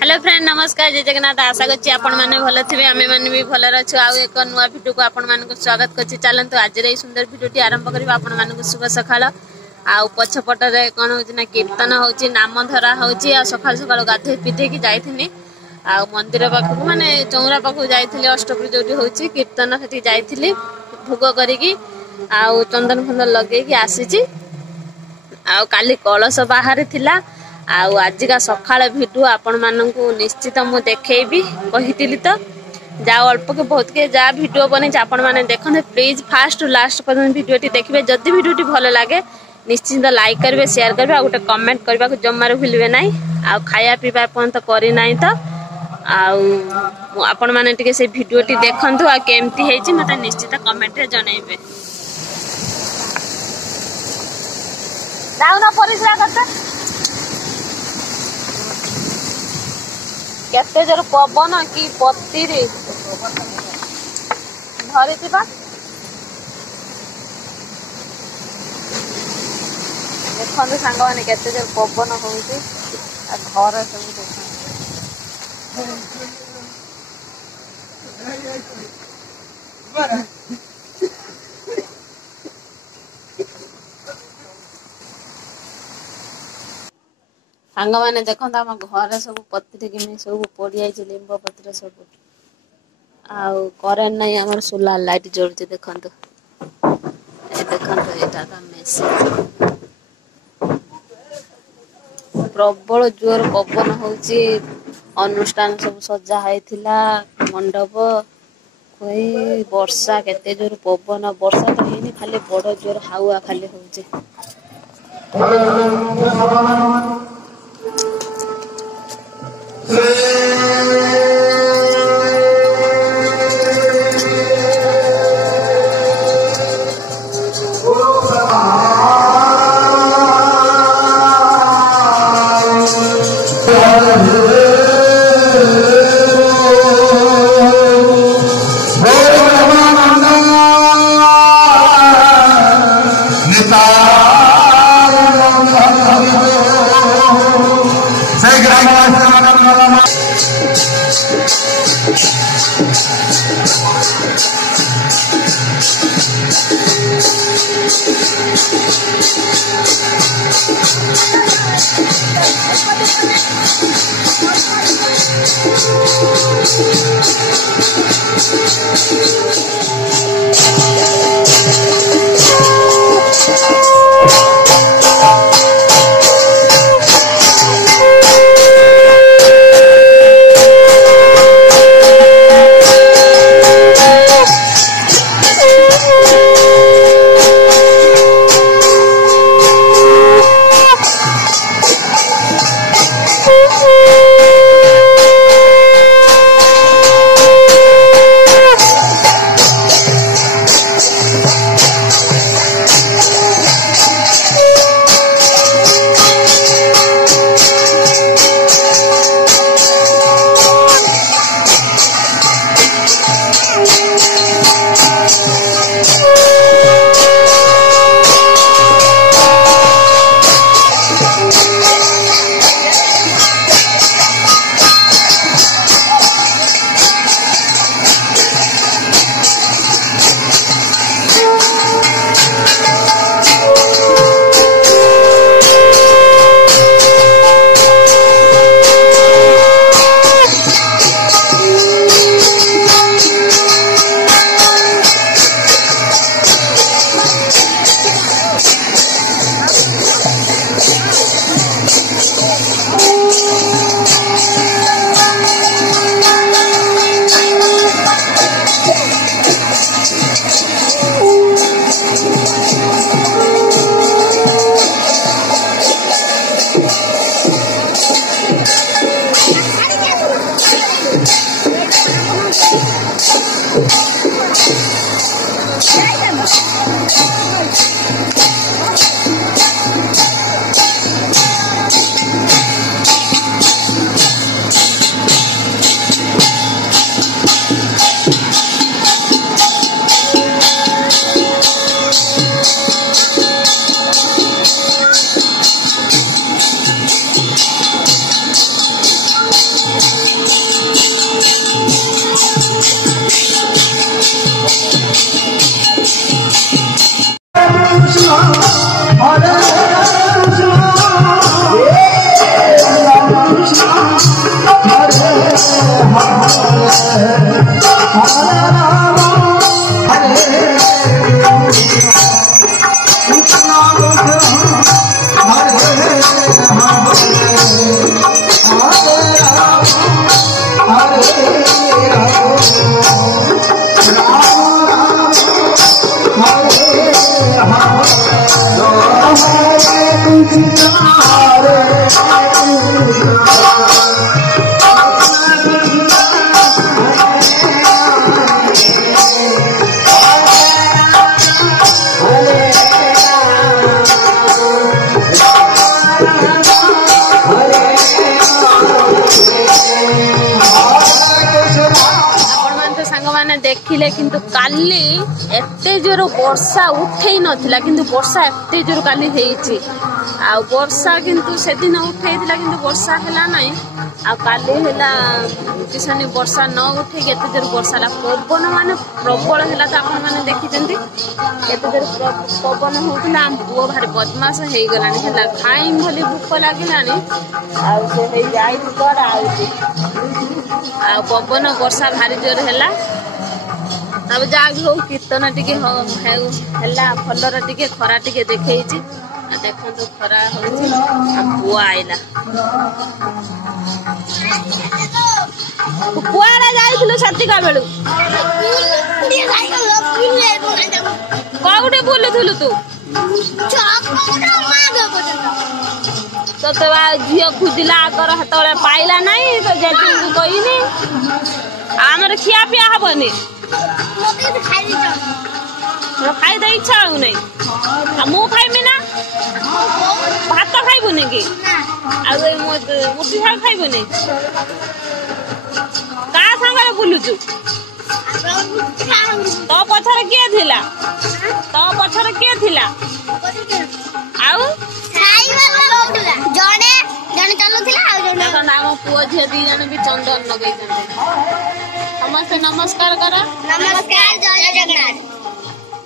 Hello friend नमस्कार जय जगन्नाथ आशा करछि आपण माने भलो थिबे आमे माने भी भलो रहछु आ एक नुवा वीडियो को आपण माने को स्वागत करछि चलंतु आज रे सुंदर वीडियोटी आरंभ करबा आपण माने को शुभ सखाळ आ पछपट रे कोन होछि ना कीर्तन होछि नाम धरा होछि आ सखाळ सखाळ गाधे पिधे की जाइथिनी आ मंदिर पाखु माने चौरा पाखु जाइथिली अष्टपुर जोटी होछि कीर्तन सेठी जाइथिली भोग करिकी आ चंदन फंदन लगे की आसीछि आ काली कलश बाहर थिला आउ आजिका सकाळ भिडियो आपण माननकु निश्चित मु देखैबी कहितिली तो जाओ अल्प के बहुत के जा वीडियो बने आपण माने देखन प्लीज फास्ट टू लास्ट पर्यंत वीडियोटी देखबे जदी वीडियोटी भलो लागे निश्चित लाइक करबे शेयर करबे आ गोटे कमेंट करबा को जम्मार भूलबे नाही आ खाया पीबा पर्यंत करी नाही तो आउ आपण माने टिके से वीडियोटी देखंतु आ केमती हेछि मते निश्चित कमेंट रे जणाइबे दाउना परिश्रा करता केते जर पवन की पत्ती रे धरी थिबा देखो सांग माने केते जर पवन होउची आ घर सब देखो सांग माने देखो हम घर सब पत्र कि सब पड़ जाए लिंब पत्र सब आउ करेन्ट नहीं आम सोलार लाइट जलुचे देखो मेसिन प्रबल जोर पवन होची अनुष्ठान सब सजा होइथिला मंडप कोई वर्षा केते जोर पवन वर्षा तो हेनी खाली बड़ जोर हावा खाली होची देखिले किंतु काली एते जोर वर्षा उठे नथिला किंतु वर्षा एते जोर काली हेइची आ वर्षा किंतु से दिन उठेइथिला किंतु वर्षा हेला नै आ काली हेला किसने वर्षा न उठे केते जोर वर्षा ला पवन माने प्रबल हेला त आपण माने देखिचंती केते जोर पवन होतिला हम बुओ भारी बदमाश हेइ गलानी हेला खाइम भली भूख लागिलानी आ से हेइ जाई तोरा आउची आ पवन वर्षा भारी जोर हेला अब जाग हो कीर्तन टिके हेला फलर टिके खरा टिके देखैछि देखो तो खरा होछि बुआ आइला कुआरा जाइथिलु सतिका बेलु कोउडे बोलुथुलु तू तो झियो खुजिला कर हतळे पाइला नाही तो जेतु कहिनी हमर खिया पिया हबनी खाई दे इच्छा हो नहीं मु खाइबी ना भात खाइबुनि कि मुठी शाग खाइबुनि का संगे बुलुचु तो पछरे किए थिला तो पछरे किए थिला आउ जने जने चलुथिला आ जने नाम पुओ झे दी जने भी चंदन लगै जने समस्त नमस्कार कर नमस्कार जय जगन्नाथ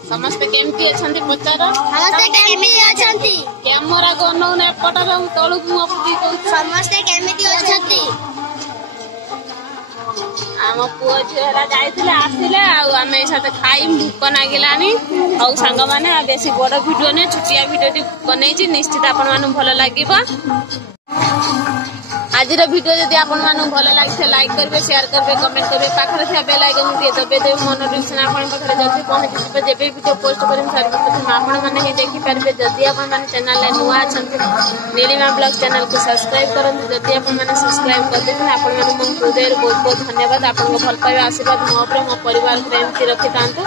समस्त केमती अछंती पचार समस्त केमती अछंती कैमरा गनो ने पटर तळु मुपी को समस्त केमती अछंती आम पुओ झेरा जाइथिले आसिले आ आमे साथे खाई भूख नागिलानी औ संग माने बेसी बड़ वीडियो ने छुटिया वीडियो टी बनेछि निश्चित आपन मानु भलो लागिबा आज वीडियो जदि आपन मानु भलो लागिसे लाइक करबे शेयर करबे कमेंट करबे पाखरे थिया बेल आइकन के दबे दे नोटिफिकेशन आपन पाखरे जल्दी पहुंच जिबे जेबे वीडियो पोस्ट करिम सर्वप्रथम आपन माने ही देखि परबे जदि आपन माने चैनल ले नुवा छथि नीलिमा ब्लॉग चैनल को सब्सक्राइब करन जदि आपन माने सब्सक्राइब कर देथिन आपन माने मन हृदय बहुत बहुत धन्यवाद आपन को भल पाए आशीर्वाद मो पर मो परिवार प्रेम की रखि तांतु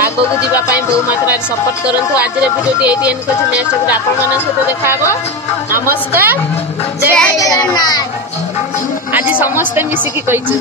आगो को दिबा पई बहु मात्रा सपोर्ट करंतु आज वीडियो टी एटी एन को नेक्स्ट वीडियो आपन माने सहित देखाबो नमस्कार जय जगन्नाथ आज समस्त मिसिकी कहिछु।